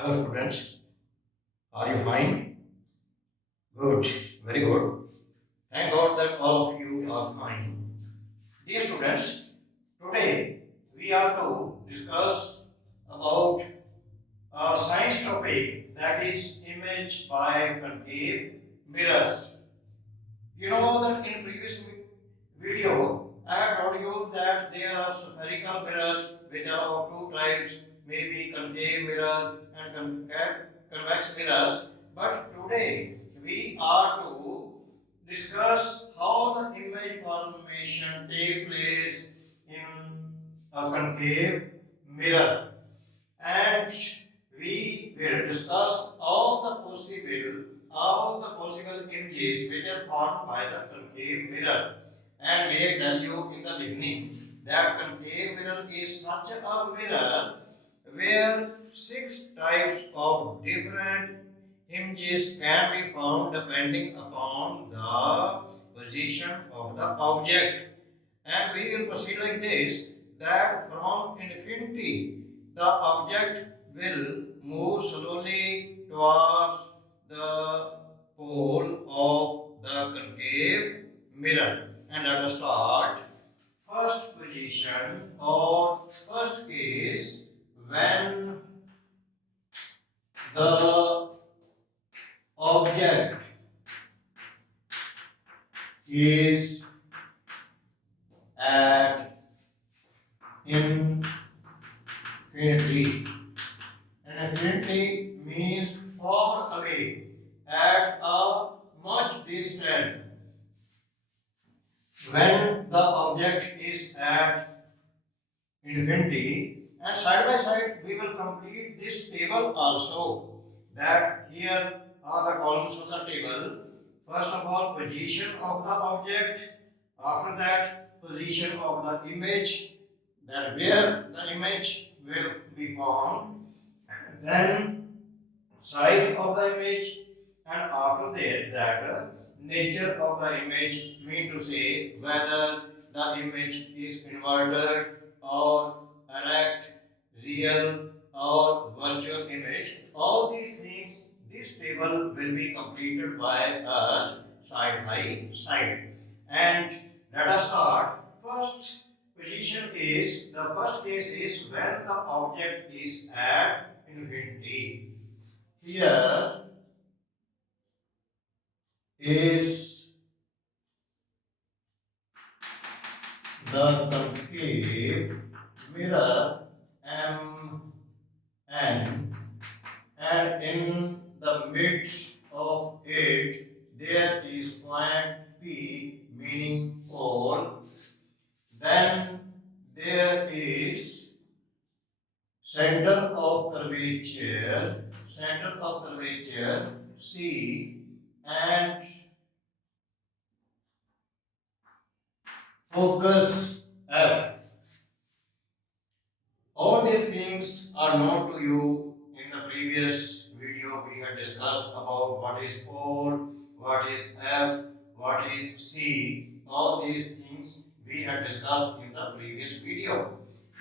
Hello students, are you fine? Good, very good. Thank God that all of you are fine. Dear students, today we are to discuss about a science topic that is image by concave mirrors. You know that in previous video I have told you that there are spherical mirrors which are of two types, maybe concave mirror and convex mirrors. But today we are to discuss how the image formation take place in a concave mirror, and we will discuss all the possible images which are formed by the concave mirror. And may I tell you in the beginning that concave mirror is such a mirror where six types of different images can be found depending upon the position of the object. And we will proceed like this, that from infinity the object will move slowly towards the pole of the concave mirror. And let us start. First position or first case, when the object is at infinity. And infinity means far away, at a much distance. When the object is at infinity, and side by side we will complete this table also, that here are the columns of the table. First of all, position of the object, after that position of the image, that where the image will be formed, then size of the image, and after that nature of the image, mean to say whether the image is inverted or erect, real or virtual image. All these things, this table will be completed by us side by side. And let us start. First position is, the first case is when the object is at infinity. Here is the concave mirror M N, and in the midst of it there is point P, meaning pole. Then there is center of curvature C, and focus F. All these things are known to you. In the previous video we had discussed about what is pole, what is F, what is C. All these things we had discussed in the previous video.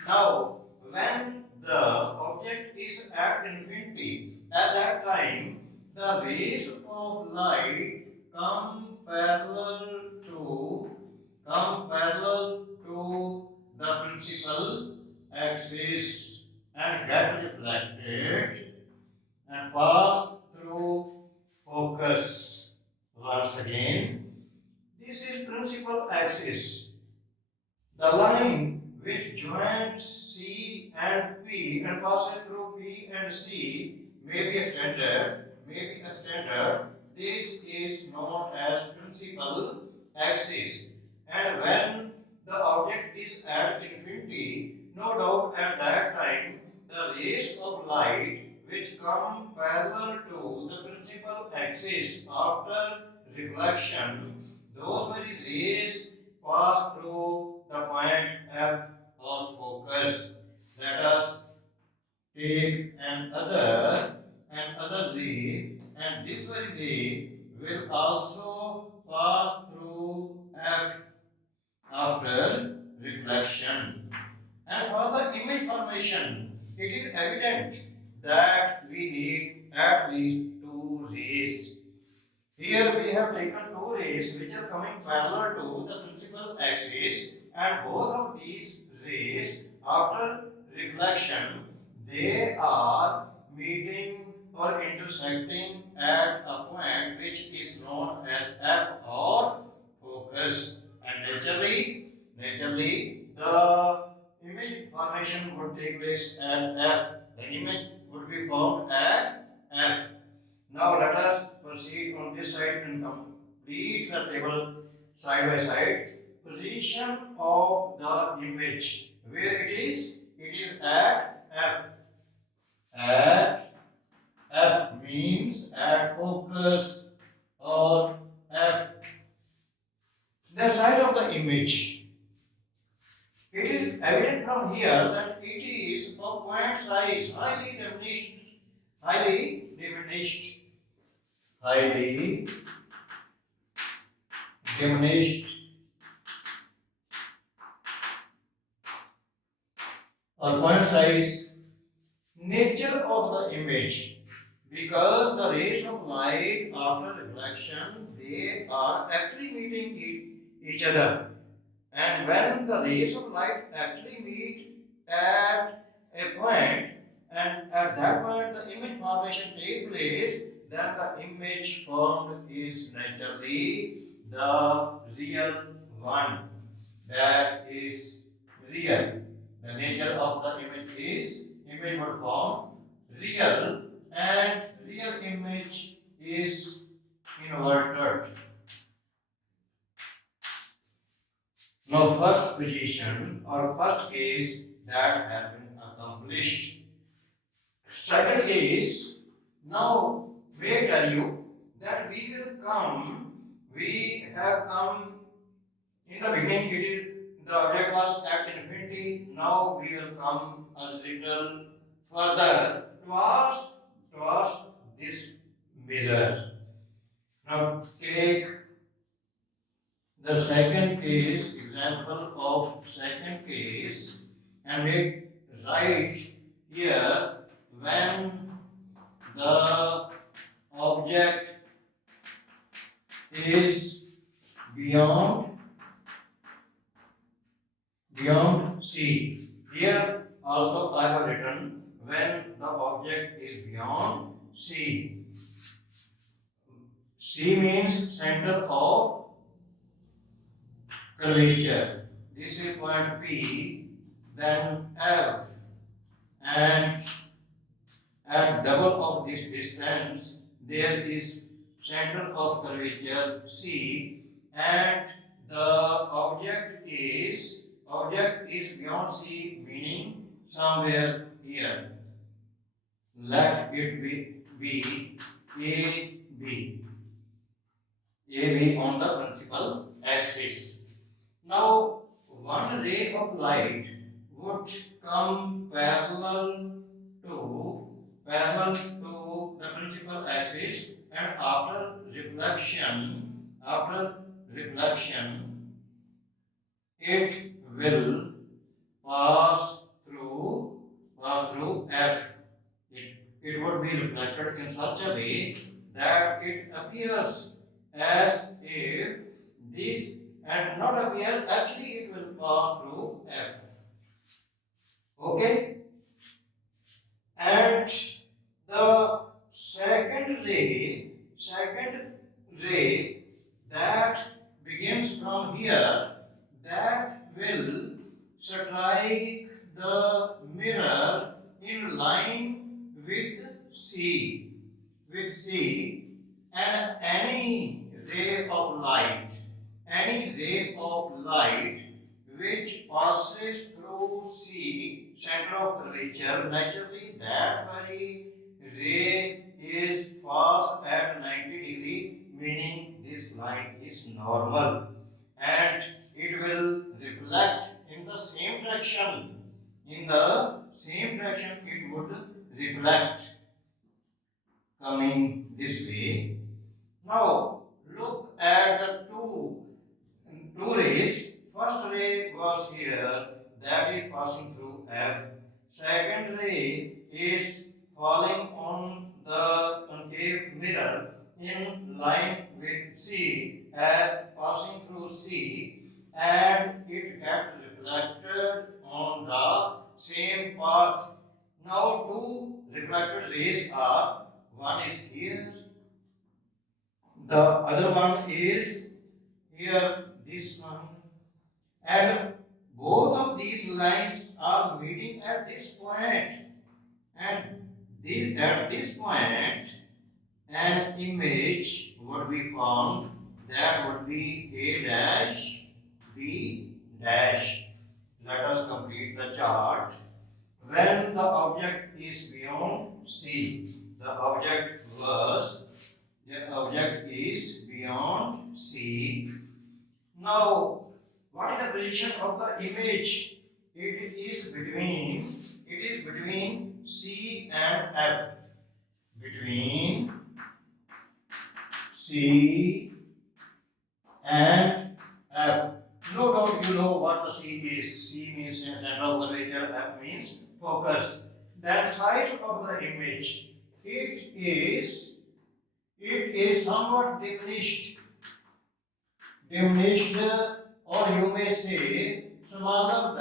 Now, when the object is at infinity, at that time the rays of light come parallel to the principal axis and get reflected and pass through focus. Once again, this is principal axis. The line which joins C and P and passes through P and C may be extended. This is known as principal axis. And when the object is at infinity, no doubt at that time the rays of light which come parallel to the principal axis after reflection, those very rays pass through the point F or focus. Let us take another ray, and this very ray will also pass through F after reflection. And for the image formation, it is evident that we need at least two rays. Here we have taken two rays which are coming parallel to the principal axis, and both of these rays after reflection they are meeting or intersecting at a point which is known as F or focus, and naturally the image formation would take place at F. The image would be formed at F. Now let us proceed on this side and complete the table side by side. Position of the image. Where it is? It is at F. At F means at focus or F. The size of the image. It is evident from here that it is of point size, highly diminished, highly diminished, or point size. Nature of the image, because the rays of light after reflection they are actually meeting each other, and when the rays of light actually meet at a point, and at that point the image formation take place, then the image formed is naturally the real one, that is real. The nature of the image is image would form real, and real image is inverted. Now first position or first case that has been accomplished. Second case, now may tell you that we have come in the beginning, it is the object was at infinity. Now we will come a little further towards this mirror. Now take the second case, example of second case, and make right here when the object is beyond C. Here also I have written when the object is beyond C. C means center of curvature. This is point P, then F, and at double of this distance there is center of curvature C, and the object is beyond C, meaning somewhere here. Let it be AB, AB on the principal axis. Now, one ray of light would come parallel to the principal axis, and after reflection it will pass through F. It would be reflected in such a way that it appears as if this, and not appear, actually it will pass through F. Okay? And the second ray that begins from here, that will strike the mirror in line with C, and any ray of light which passes through C, center of curvature, naturally that very ray is fast at 90 degree, meaning this line is normal, and it will reflect in the same direction. In the same direction it would reflect, coming this way. Now look at the two rays. First ray was here, that is passing through F. Second ray is falling on the concave mirror in line with C, passing through C, and it gets reflected on the same path. Now two reflected rays are, one is here, the other one is here, this one, and both of these lines are meeting at this point, and at this point an image would be formed that would be A dash B dash. Let us complete the chart. When the object is beyond C, the object is beyond C. Now, what is the position of the image? It is between C and F. Between C and F. No doubt you know what the C is. C means center of curvature, F means focus. Then size of the image. It is somewhat diminished, or you may say smaller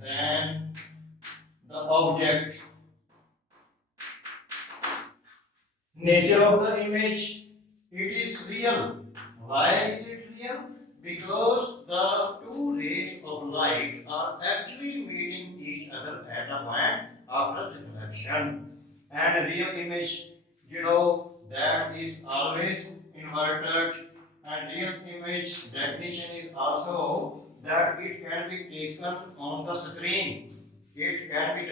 than the object. Nature of the image, it is real. Why is it real? Because the two rays of light are actually meeting each other at a point after reflection. And real image, you know, that is always inverted. And real image definition is also that it can be taken on the screen. It can be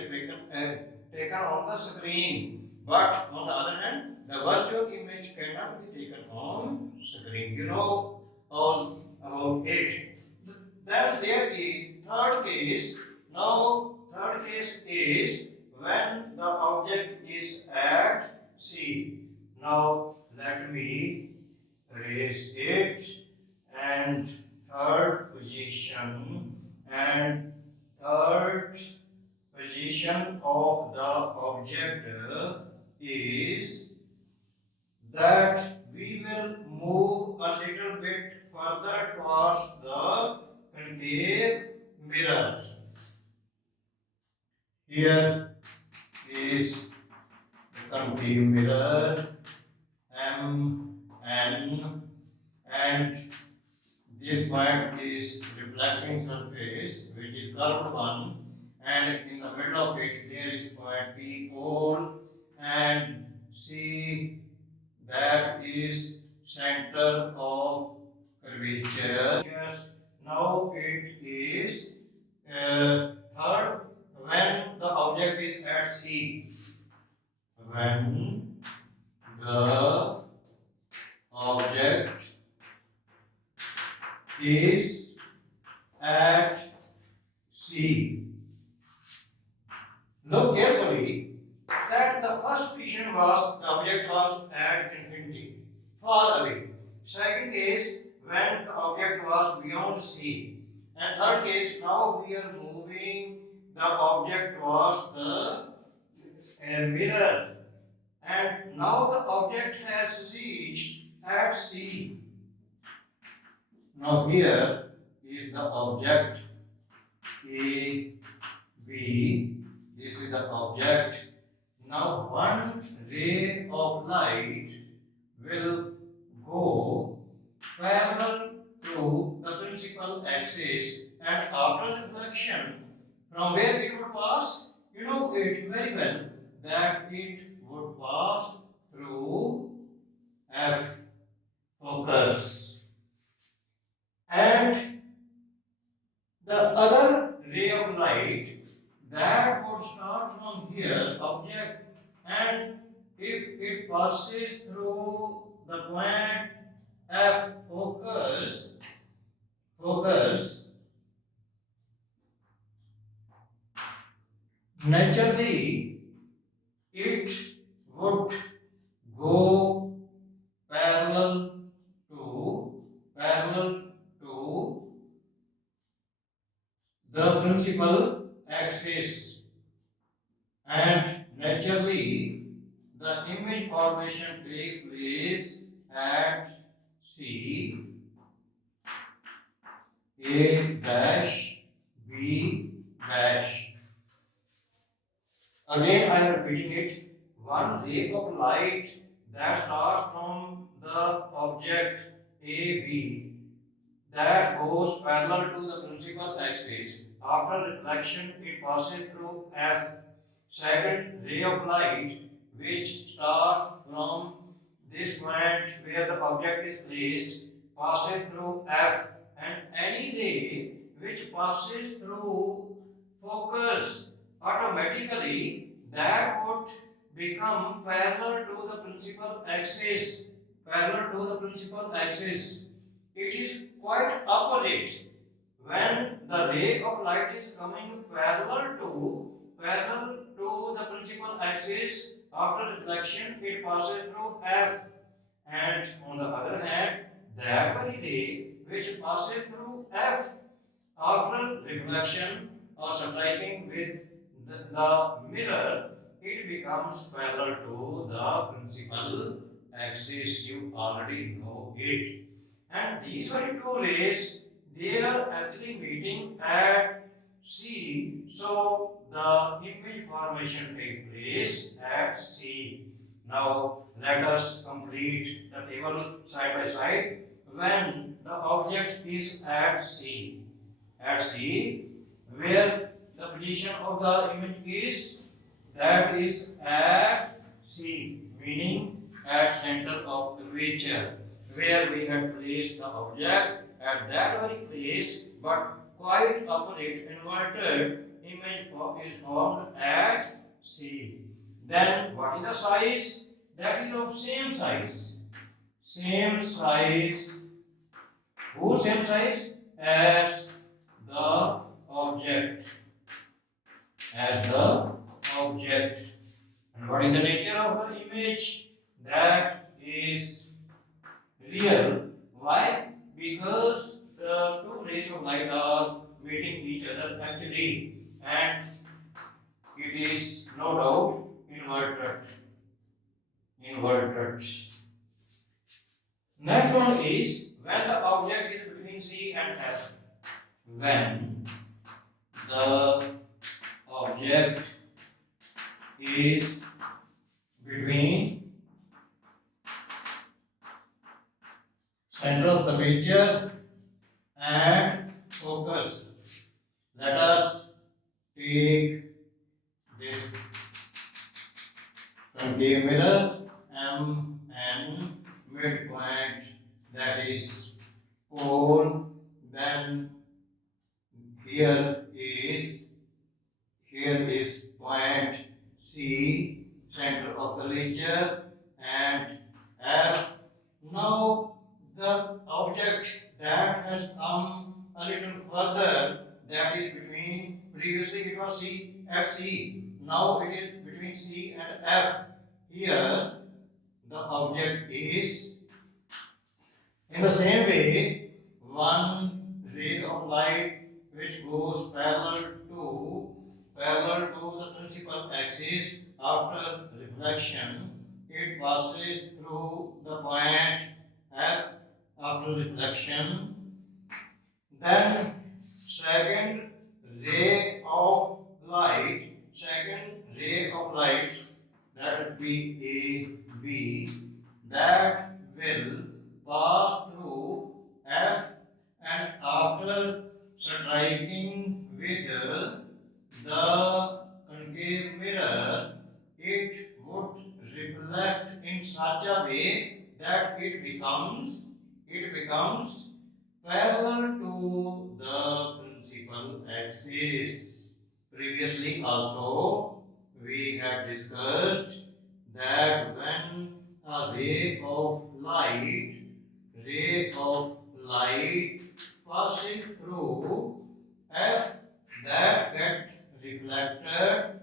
taken on the screen. But on the other hand, the virtual image cannot be taken on screen. You know all about it. Then there is third case. Now, third case is when the object is at C. Now, let me erase it. And third position of the object is that we will move a little bit further towards the concave mirror. Here is the concave mirror MN, and this point is reflecting surface, which is curved one, and in the middle of it there is point P pole, and C, that is center of curvature. Yes, now it is third, when the object is at C. When the object is at C. Look carefully that the first position was the object was at infinity, far away. Second case, when the object was beyond C. And third case, now we are moving the object towards the mirror. And now the object has reached at C. Now here is the object A, B. This is the object. Now one ray of light will go parallel to the principal axis, and after reflection, from where it would pass, you know it very well that it would pass through F focus, and the other ray of light that would start from here, object, and if it passes through the point F focus, naturally it would go parallel to the principal axis. naturally the image formation takes place at C, A dash, B dash. Again, I am repeating it. One ray of light that starts from the object AB that goes parallel to the principal axis. After reflection, it passes through F. Second ray of light, which starts from this point where the object is placed, passes through F, and any ray which passes through focus automatically that would become parallel to the principal axis. Parallel to the principal axis. It is quite opposite. When the ray of light is coming parallel to the principal axis, after reflection it passes through F, and on the other hand, that very ray which passes through F after reflection or striking with the mirror, it becomes parallel to the principal axis. You already know it. And these were two rays, they are actually meeting at C. So the image formation takes place at C. Now let us complete the table side by side. When the object is at C, where the position of the image is, that is at C, meaning at center of curvature, where we had placed the object at that very place, but quite opposite inverted image is formed at C. Then what is the size? That is of same size. Same size. Whose same size? As the object. As the object. And what is the nature of the image? That is real. Why? Because the two rays of light are meeting each other actually, and it is no doubt inverted. Inverted. Next one is when the object is between C and F. When the object is between center of curvature and focus. Let us take this concave mirror M and midpoint, that is pole. Then here is point C, center of curvature, and F. Now the object that has come a little further, that is between, previously it was C at C, now it is between C and F. Here the object is in the same way, one ray of light which goes parallel to the principal axis. After reflection, it passes through the point F after reflection. Then ray of second ray of light, that would be A, B, that will pass through F, and after striking with the concave mirror, it would reflect in such a way that it becomes parallel to the principal axis. Previously also we have discussed that when a ray of light passes through F, that get reflected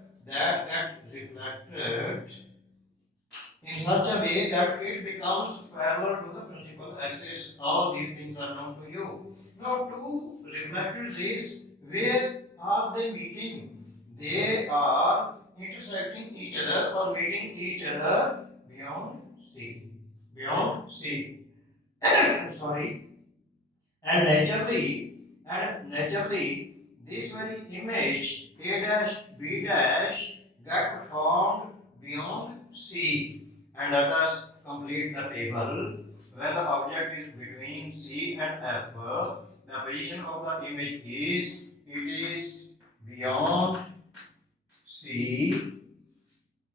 in such a way that it becomes parallel to the principal axis. All these things are known to you. Now, two reflected rays, where are they meeting? They are intersecting each other or meeting each other beyond C. Beyond C. Sorry. And naturally, this very image A dash B dash get formed beyond C. And let us complete the table. When the object is between C and F, the position of the image is it is beyond C,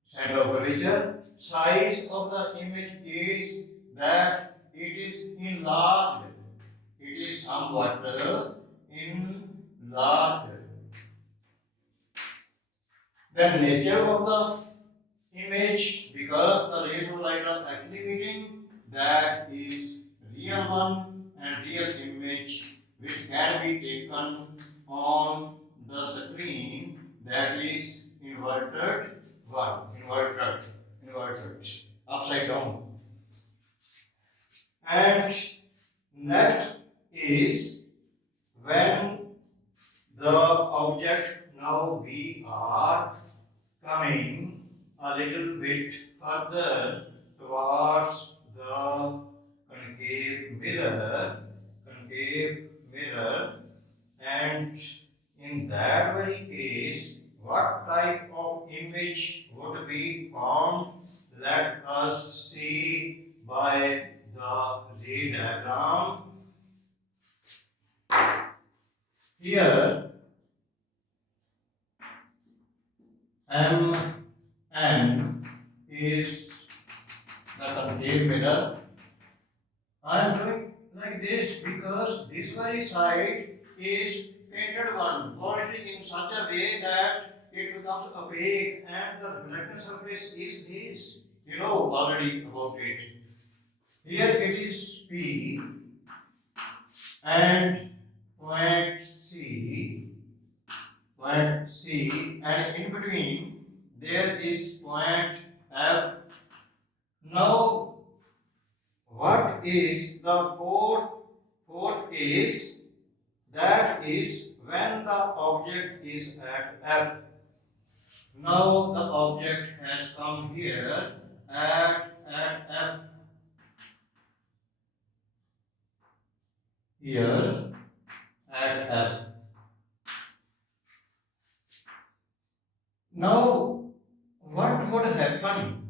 center of curvature. Size of the image is that it is enlarged. It is somewhat enlarged. The nature of the image, because the rays of light are actually meeting, that is real one and real image which can be taken on the screen, that is inverted one, inverted, upside down. And next is when the object, now we are coming a little bit further towards the concave mirror, and in that very case, what type of image would be formed? Let us see by the ray diagram. Here, MN is the concave mirror. I am doing like this because this very side is painted one, polished in such a way that it becomes opaque and the reflecting surface is this. You know already about it. Here it is P and point C, and in between there is point F. Now, what is the fourth case? That is when the object is at F. Now the object has come here at F. Here at F. Now what would happen?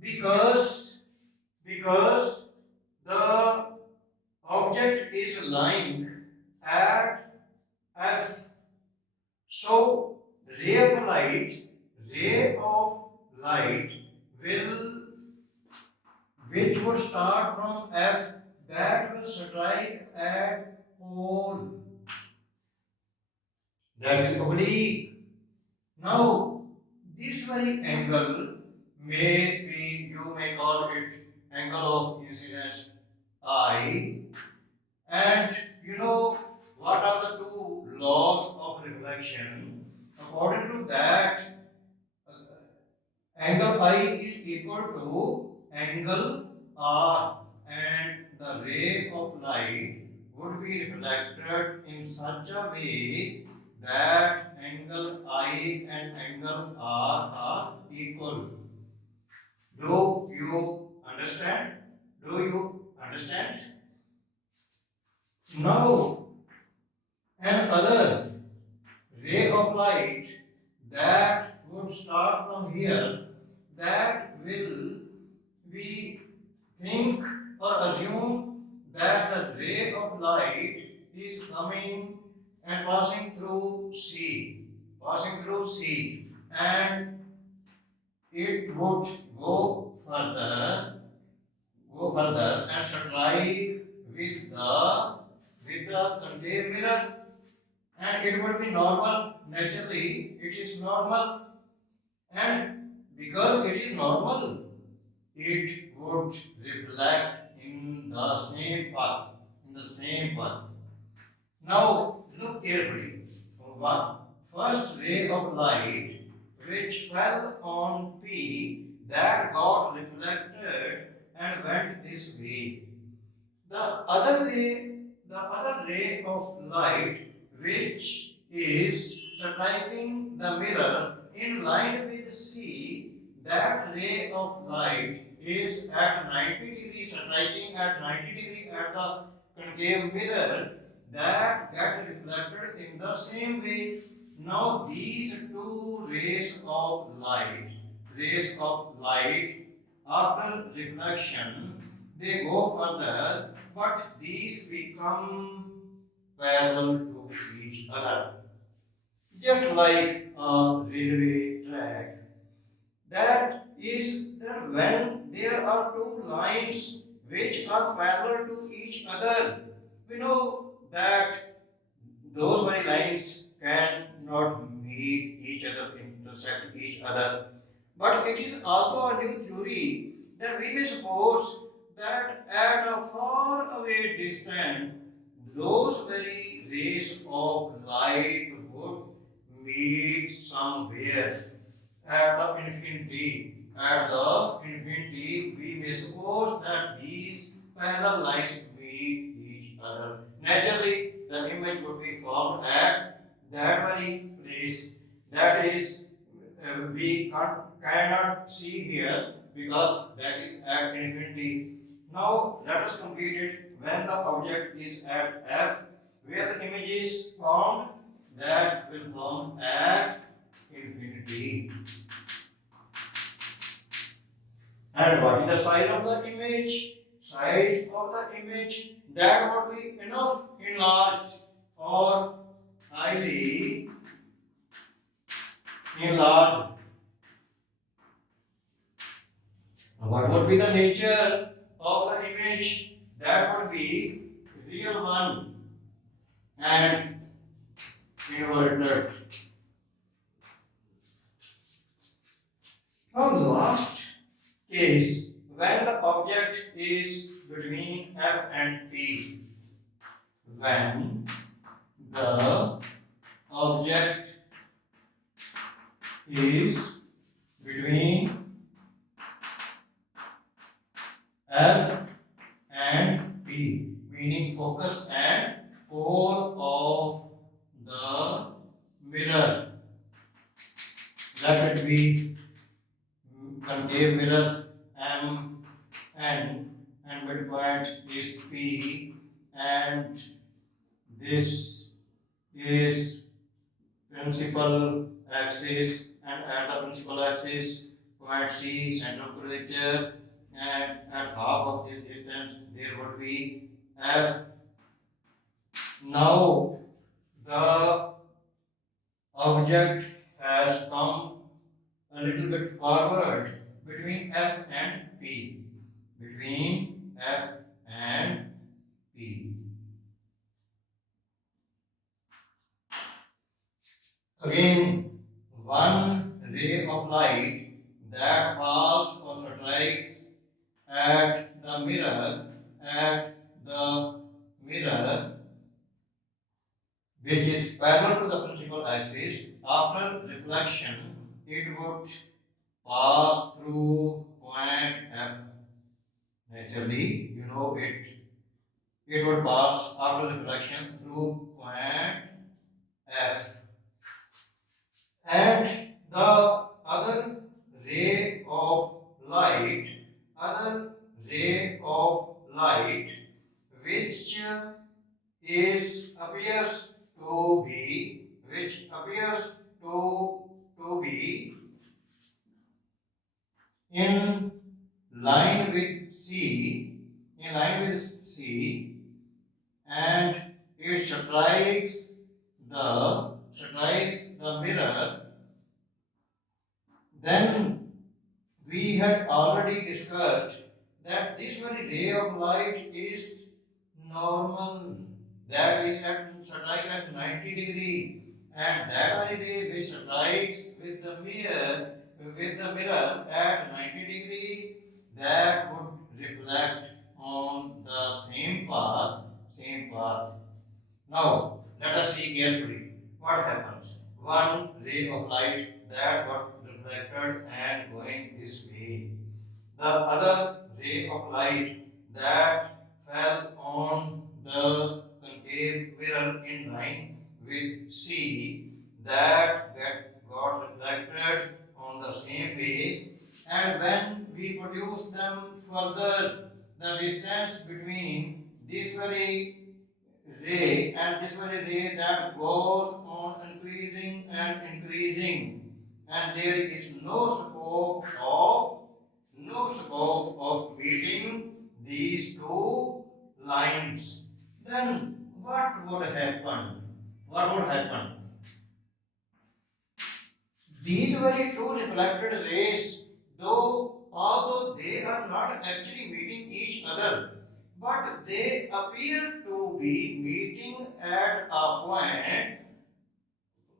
Because the object is lying at F. So ray of light will, which would start from F, that will strike at pole. That is oblique. Now, this very angle may be, you may call it angle of incidence I. And you know what are the two laws of reflection? According to that, angle I is equal to angle R, and the ray of light would be reflected in such a way that angle I and angle R are equal. Do you understand? Do you understand? Now, another ray of light that would start from here, that will, we think or assume that the ray of light is coming and passing through C, and it would go further and strike with the concave mirror, and it would be normal. Naturally, it is normal, and because it is normal, it would reflect in the same path. Now, look carefully. One first ray of light which fell on P, that got reflected and went this way. The other ray of light which is striking the mirror in line with C, that ray of light is at 90 degrees, striking at 90 degree at the concave mirror, that get reflected in the same way. Now these two rays of light after reflection, they go further, but these become parallel to each other, just like a railway track. That is that when there are two lines which are parallel to each other, we know that those very lines cannot meet each other, intersect each other. But it is also a new theory that we may suppose that at a far away distance, those very rays of light would meet somewhere at the infinity. At the infinity, we may suppose that these parallel lines meet each other. Naturally, the image would be formed at that very place. That is, we cannot see here because that is at infinity. Now, let us complete it when the object is at F, where the image is formed, that will form at infinity. And what is the size of the image? Size of the image that would be enough enlarged or highly enlarged. What would be the nature of the image? That would be real one and inverted. Now, last case, when the object is between F and P, when the object is between F and P, meaning focus and pole of the mirror. Let it be concave mirror M and midpoint is P, and this is principal axis, and at the principal axis point C, center of curvature, and at half of this distance there would be F. Now the object has come a little bit forward between F and P. Between F and P. Again, one ray of light that falls or strikes at the mirror which is parallel to the principal axis, after reflection it would pass through point F. Naturally, you know it would pass after reflection through point F. And the other ray of light, other ray of light, which appears to be, which appears to be in line with C, and it strikes the mirror. Then we had already discussed that this very ray of light is normal, that is at strike at 90 degree, and that very ray which strikes with the mirror at 90 degree, that would reflect on the same path. Now, let us see carefully what happens. One ray of light that got reflected and going this way. The other ray of light that fell on the concave mirror in line with C, that got reflected on the same way, and when we produce them further, the distance between this very ray and this very ray that goes on increasing and increasing, and there is no scope of meeting these two lines. Then what would happen? What would happen? These very two reflected rays, although they are not actually meeting each other, but they appear to be meeting at a point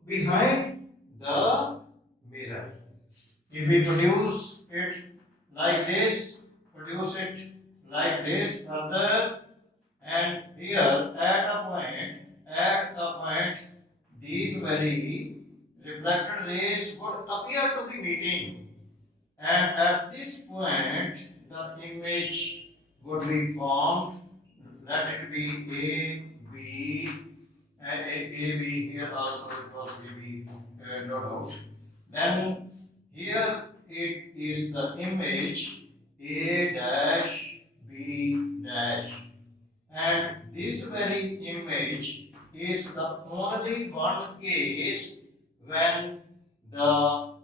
behind the mirror. If we produce it like this further, and here at a point, these very reflected rays would appear to be meeting, and at this point, the image would be formed. Let it be A, B, and A, B here also it was B, no doubt. Then here it is the image A dash B dash, and this very image is the only one case when the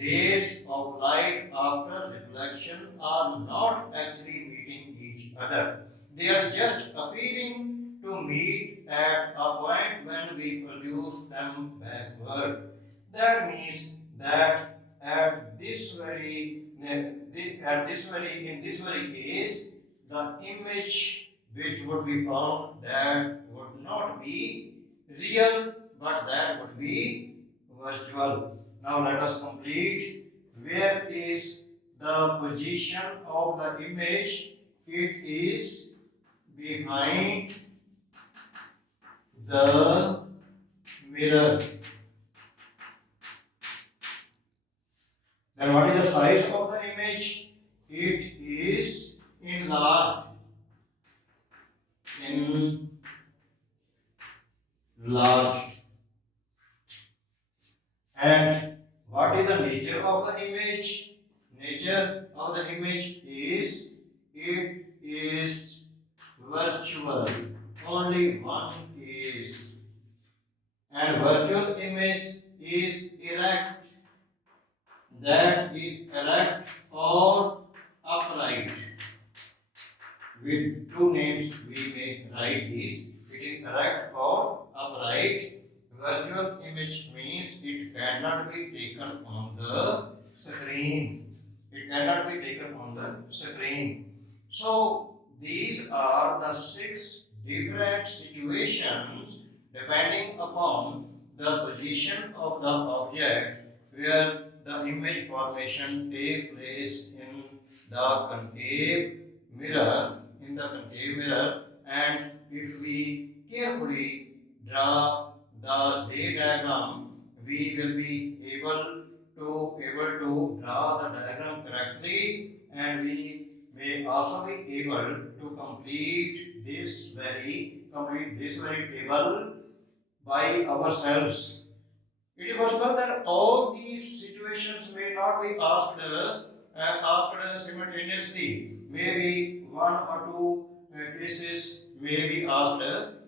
rays of light after reflection are not actually meeting each other. They are just appearing to meet at a point when we produce them backward. That means that at this very in this very case, the image which would be found, that would not be real, but that would be virtual. Now let us complete. Where is the position of the image? It is behind the mirror. Then what is the size of the image? It is enlarged. And what is the nature of the image? Nature of the image is it is virtual. Only one is. And virtual image is erect. That is erect or upright. With two names we may write this. It is erect or upright. Virtual image means it cannot be taken on the screen. It cannot be taken on the screen. So these are the 6 different situations depending upon the position of the object where the image formation takes place the concave mirror, and if we carefully draw the ray diagram, we will be able to draw the diagram correctly, and we may also be able to complete this very table by ourselves. It is possible that all these situations may not be asked simultaneously. Maybe one or two cases may be asked,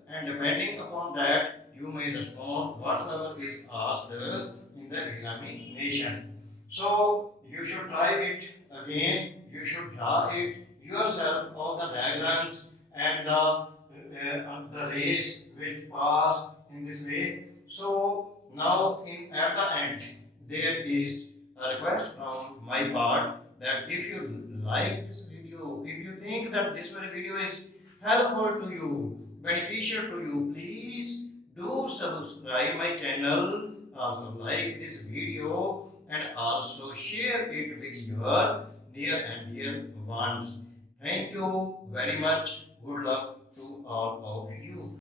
and depending upon that, you may respond whatsoever is asked in the examination. So you should try it again. You should draw it yourself, all the diagrams and the rays which pass in this way. So now, at the end, there is a request from my part that if you like this video, if you think that this very video is helpful to you, beneficial to you, please do subscribe my channel, also like this video, and also share it with your near and dear ones. Thank you very much. Good luck to all of you.